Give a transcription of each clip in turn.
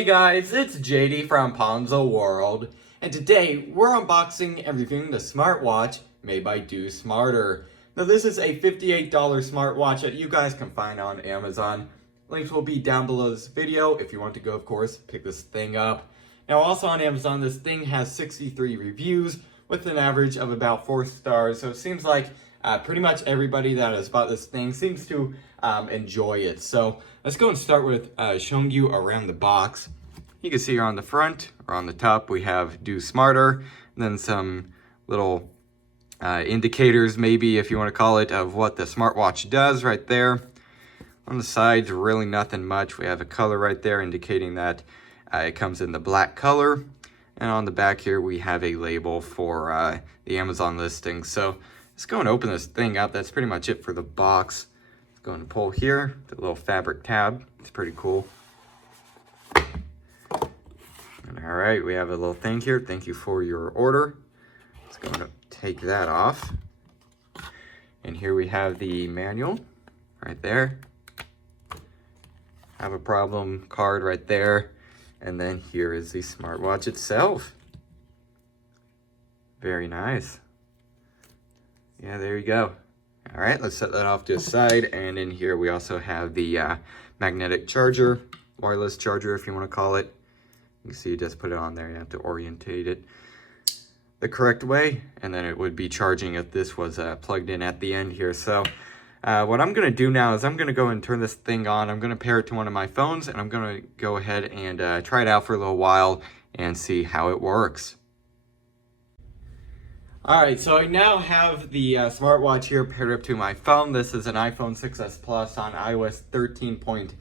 Hey guys, it's JD from Ponzo World, and today we're unboxing and reviewing the smartwatch made by DoSmarter. Now this is a $58 smartwatch that you guys can find on Amazon. Links will be down below this video if you want to go, of course, pick this thing up. Now also on Amazon, this thing has 63 reviews with an average of about 4 stars, so it seems like pretty much everybody that has bought this thing seems to enjoy it. So let's go and start with showing you around the box. You can see here on the front or on the top we have DoSmarter, and then some little indicators, maybe if you want to call it, of what the smartwatch does right there. On the sides, really nothing much. We have a color right there indicating that it comes in the black color. And on the back here we have a label for the Amazon listing. So let's go and open this thing up. That's pretty much it for the box. Let's go and pull here, the little fabric tab. It's pretty cool. And all right, we have a little thing here. Thank you for your order. Let's go and take that off. And here we have the manual right there. Have a problem card right there. And then here is the smartwatch itself. Very nice. Yeah, there you go. All right, let's set that off to the side. And in here, we also have the magnetic charger, wireless charger, if you want to call it. You can see you just put it on there. You have to orientate it the correct way, and then it would be charging if this was plugged in at the end here. So what I'm going to do now is I'm going to go and turn this thing on. I'm going to pair it to one of my phones, and I'm going to go ahead and try it out for a little while and see how it works. Alright, so I now have the smartwatch here paired up to my phone. This is an iPhone 6s Plus on iOS 13 point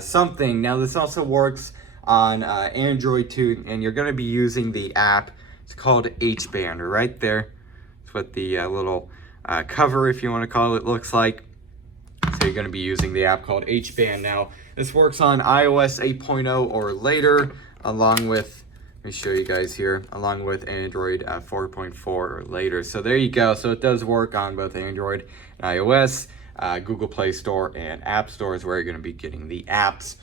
something. Now this also works on Android too, and you're going to be using the app. It's called H-Band right there. It's what the little cover, if you want to call it, looks like. So you're going to be using the app called H-Band. Now this works on iOS 8.0 or later, along with, let me show you guys here, along with Android 4.4 or later. So there you go. So it does work on both Android and iOS. Google Play Store and App Store is where you're going to be getting the apps.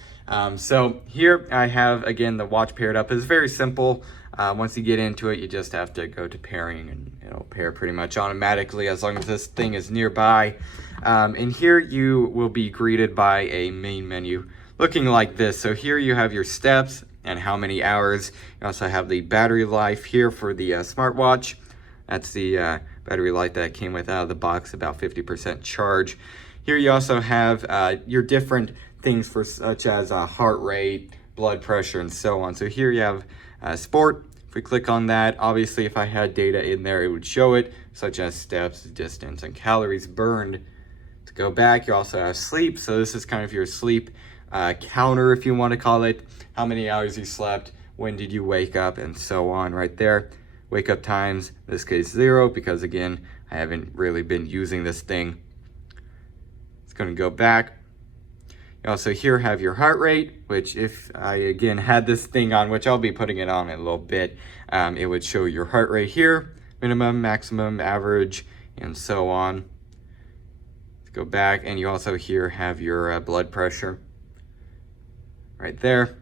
So here I have, again, the watch paired up. It's very simple. Once you get into it, you just have to go to pairing, and it'll pair pretty much automatically as long as this thing is nearby. And here you will be greeted by a main menu looking like this. So here you have your steps and how many hours. You also have the battery life here for the smartwatch. That's the battery life that came with out of the box, about 50% charge. Here you also have your different things for such as heart rate, blood pressure, and so on. So here you have sport. If we click on that, obviously if I had data in there, it would show it, such as steps, distance, and calories burned. To go back, you also have sleep. So this is kind of your sleep counter, if you want to call it, how many hours you slept, when did you wake up, and so on right there. Wake up times, in this case 0, because again, I haven't really been using this thing. It's going to go back. You also here have your heart rate, which if I again had this thing on, which I'll be putting it on in a little bit, it would show your heart rate here, minimum, maximum, average, and so on. Let's go back, and you also here have your blood pressure right there.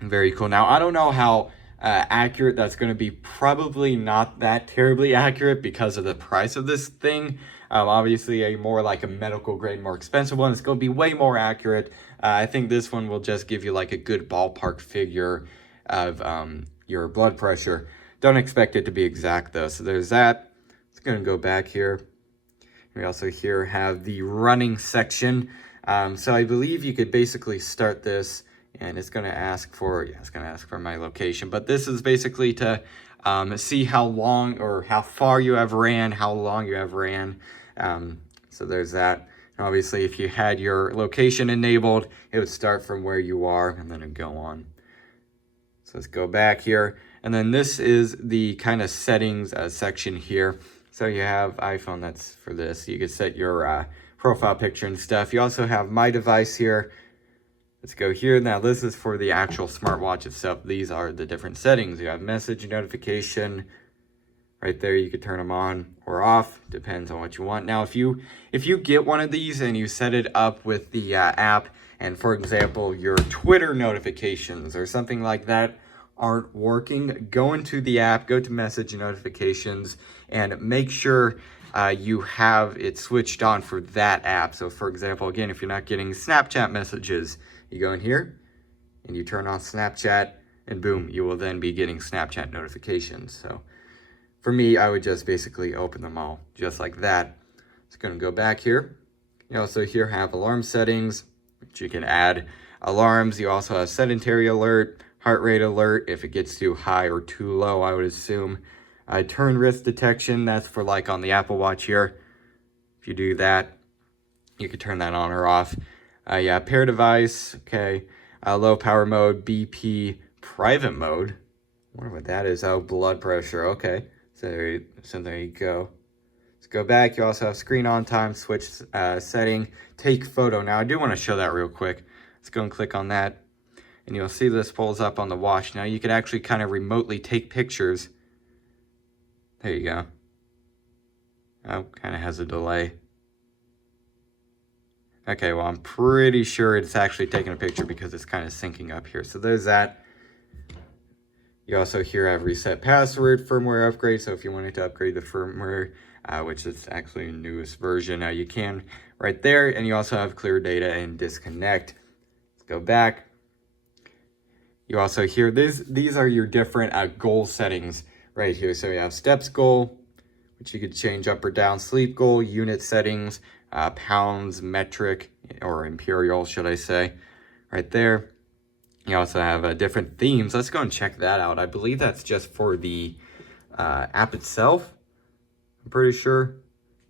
Very cool. Now I don't know how accurate that's going to be. Probably not that terribly accurate because of the price of this thing. Obviously a more like a medical grade, more expensive one, it's going to be way more accurate. I think this one will just give you like a good ballpark figure of your blood pressure. Don't expect it to be exact though. So there's that. It's going to go back here. We also here have the running section. So I believe you could basically start this, and it's going to ask for, it's going to ask for my location. But this is basically to see how long or how far you have ran, how long you have ran. So there's that. And obviously, if you had your location enabled, it would start from where you are, and then it'd go on. So let's go back here. And then this is the kind of settings section here. So you have iPhone, that's for this. You can set your profile picture and stuff. You also have My Device here. Let's go here. Now this is for the actual smartwatch itself. These are the different settings. You have message, notification, Right there, you could turn them on or off, depends on what you want. Now, if you get one of these and you set it up with the app, and for example, your Twitter notifications or something like that aren't working, go into the app, go to message notifications, and make sure you have it switched on for that app. So for example, again, if you're not getting Snapchat messages, you go in here and you turn on Snapchat, and boom, you will then be getting Snapchat notifications. So for me, I would just basically open them all, just like that. It's gonna go back here. You also here have alarm settings, which you can add alarms. You also have sedentary alert, heart rate alert, if it gets too high or too low, I would assume. Turn wrist detection, that's for like on the Apple Watch here. If you do that, you can turn that on or off. Yeah, pair device, okay. Low power mode, BP, private mode. I wonder what that is. Oh, blood pressure, okay. So there you go. Let's go back. You also have screen on time, switch setting, take photo. Now I do want to show that real quick. Let's go and click on that. And you'll see this pulls up on the watch. Now you can actually kind of remotely take pictures. There you go. Oh, kind of has a delay. Okay, well, I'm pretty sure it's actually taking a picture because it's kind of syncing up here. So there's that. You also here have reset password, firmware upgrade. So if you wanted to upgrade the firmware, which is actually the newest version, you can right there. And you also have clear data and disconnect. Let's go back. You also hear these are your different goal settings right here. So you have steps goal, which you could change up or down, sleep goal, unit settings, pounds, metric, or imperial, should I say, right there. You also have different themes. Let's go and check that out. I believe that's just for the app itself. I'm pretty sure.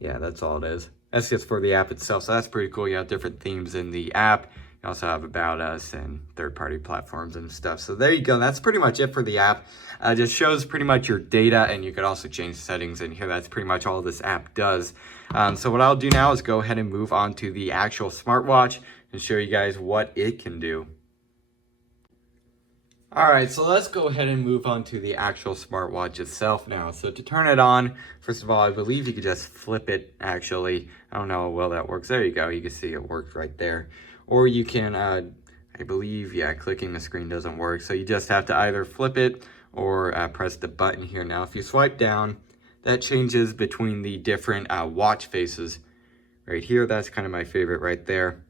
Yeah, that's all it is. That's just for the app itself. So that's pretty cool. You have different themes in the app. You also have About Us and third-party platforms and stuff. So there you go. That's pretty much it for the app. Just shows pretty much your data, and you could also change settings in here. That's pretty much all this app does. So what I'll do now is go ahead and move on to the actual smartwatch and show you guys what it can do. All right, so let's go ahead and move on to the actual smartwatch itself now. So to turn it on, first of all, I believe you could just flip it, actually. I don't know how well that works. There you go. You can see it works right there. Or you can, I believe, yeah, clicking the screen doesn't work. So you just have to either flip it or press the button here. Now, if you swipe down, that changes between the different watch faces. Right here, that's kind of my favorite right there.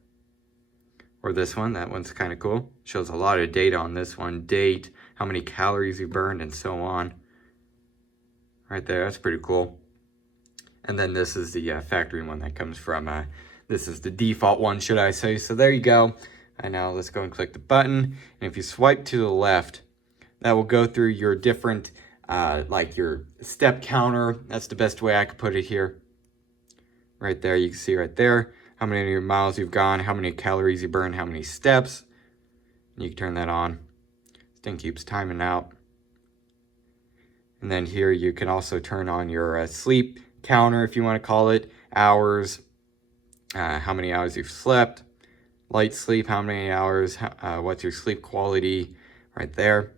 Or this one, that one's kind of cool. Shows a lot of data on this one. Date, how many calories you burned, and so on. Right there, that's pretty cool. And then this is the factory one that comes from, this is the default one, should I say. So there you go. And now let's go and click the button. And if you swipe to the left, that will go through your different, like your step counter. That's the best way I could put it here. Right there, you can see right there how many of your miles you've gone, how many calories you burned, how many steps. You can turn that on. This thing keeps timing out. And then here you can also turn on your sleep counter, if you want to call it, hours, how many hours you've slept, light sleep, how many hours, what's your sleep quality right there.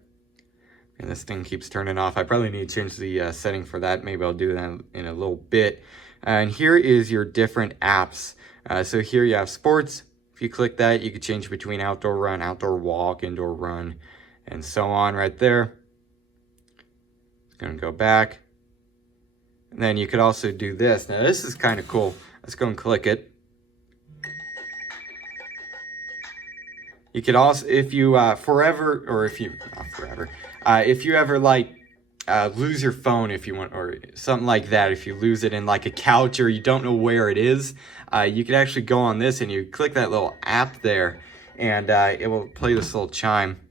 And this thing keeps turning off. I probably need to change the setting for that. Maybe I'll do that in a little bit. And here is your different apps. So here you have sports. If you click that, you can change between outdoor run, outdoor walk, indoor run, and so on right there. It's going to go back. And then you could also do this. Now this is kind of cool. Let's go and click it. You could also, if you if you ever like lose your phone, if you want, or something like that, if you lose it in like a couch or you don't know where it is, you can actually go on this and you click that little app there, and it will play this little chime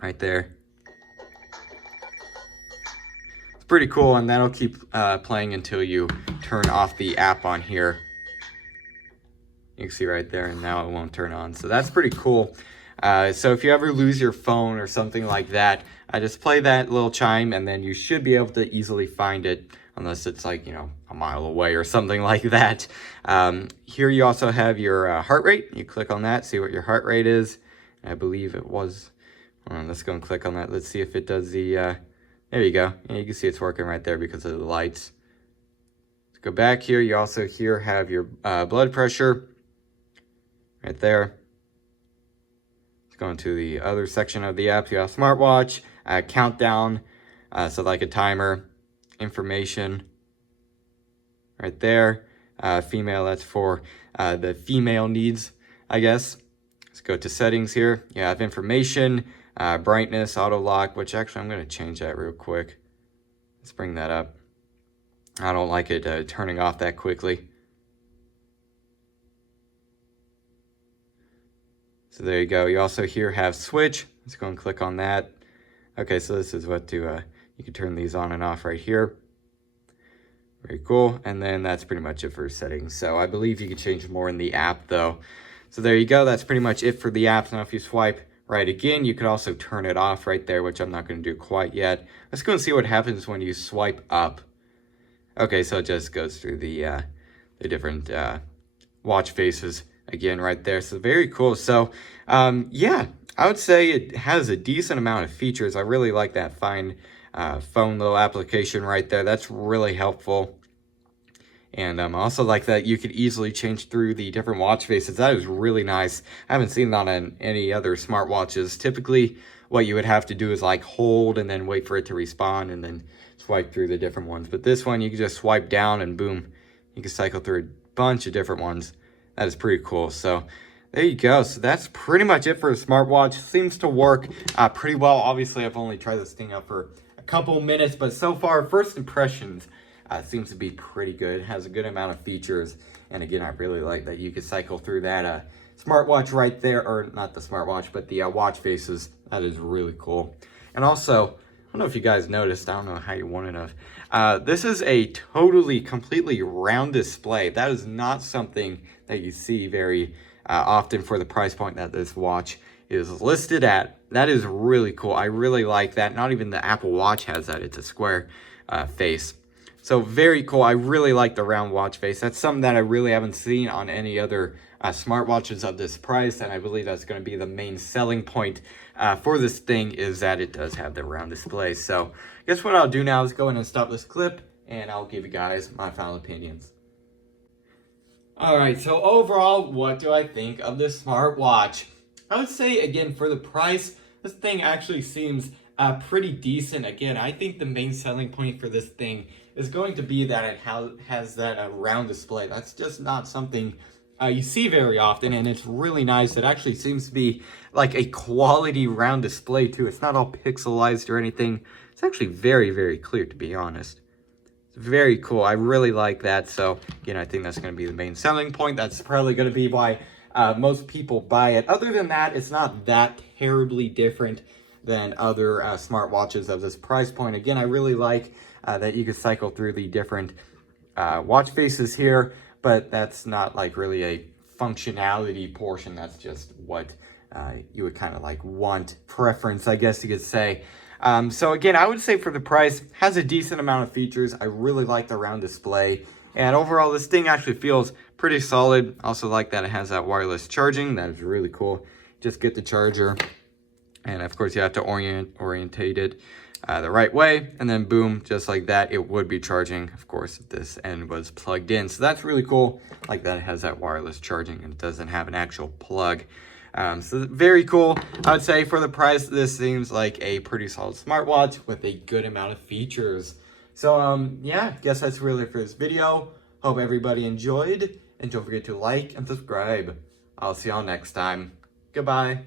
right there. It's pretty cool, and that'll keep playing until you turn off the app on here. You can see right there, and now it won't turn on. So that's pretty cool. So if you ever lose your phone or something like that, just play that little chime, and then you should be able to easily find it, unless it's like, you know, a mile away or something like that. Here you also have your heart rate. You click on that, see what your heart rate is. I believe it was, let's go and click on that. Let's see if it does the There you go. And you can see it's working right there because of the lights. Let's go back here. You also here have your blood pressure right there. Let's go into the other section of the app. You have smartwatch, countdown, so like a timer, information right there. Female, that's for the female needs, I guess. Let's go to settings here. You have information, brightness, auto lock, which actually I'm going to change that real quick. Let's bring that up. I don't like it turning off that quickly. So there you go. You also here have switch. Let's go and click on that. Okay, so this is what to, you can turn these on and off right here. Very cool. And then that's pretty much it for settings. So I believe you can change more in the app though. So there you go. That's pretty much it for the app. Now if you swipe right again, you could also turn it off right there, which I'm not going to do quite yet. Let's go and see what happens when you swipe up. Okay, so it just goes through the different watch faces again right there. So very cool. So yeah, I would say it has a decent amount of features. I really like that Find phone little application right there. That's really helpful. And I also like that you could easily change through the different watch faces. That is really nice. I haven't seen that on any other smartwatches. Typically, what you would have to do is like hold and then wait for it to respond and then swipe through the different ones. But this one, you can just swipe down and boom, you can cycle through a bunch of different ones. That is pretty cool. So there you go. So that's pretty much it for a smartwatch. Seems to work pretty well. Obviously, I've only tried this thing out for a couple minutes, but so far, first impressions seems to be pretty good. It has a good amount of features. And again, I really like that you can cycle through that smartwatch right there, or not the smartwatch, but the watch faces. That is really cool. And also, I don't know if you guys noticed, I don't know how you wouldn't have. This is a totally, completely round display. That is not something that you see very often for the price point that this watch is listed at. That is really cool. I really like that. Not even the Apple Watch has that. It's a square face. So very cool. I really like the round watch face. That's something that I really haven't seen on any other smartwatches of this price, and I believe that's going to be the main selling point for this thing, is that it does have the round display. So I guess what I'll do now is go ahead and stop this clip, and I'll give you guys my final opinions. Alright, so overall, what do I think of this smartwatch? I would say, again, for the price, this thing actually seems pretty decent. Again, I think the main selling point for this thing is going to be that it has that round display. That's just not something you see very often, and it's really nice. It actually seems to be like a quality round display too. It's not all pixelized or anything. It's actually very, very clear, to be honest. It's very cool. I really like that. So again, I think that's going to be the main selling point. That's probably going to be why most people buy it. Other than that, it's not that terribly different than other smartwatches of this price point. Again, I really like that you can cycle through the different watch faces here, but that's not like really a functionality portion. That's just what you would kind of like want, preference, I guess you could say. So again, I would say for the price, has a decent amount of features. I really like the round display, and overall this thing actually feels pretty solid. Also like that it has that wireless charging. That is really cool. Just get the charger, and of course you have to orientate it the right way, and then boom, just like that, it would be charging, of course, if this end was plugged in. So that's really cool, like that it has that wireless charging and it doesn't have an actual plug. So very cool. I would say for the price, this seems like a pretty solid smartwatch with a good amount of features. So yeah, I guess that's really it for this video. Hope everybody enjoyed, and don't forget to like and subscribe. I'll see y'all next time. Goodbye.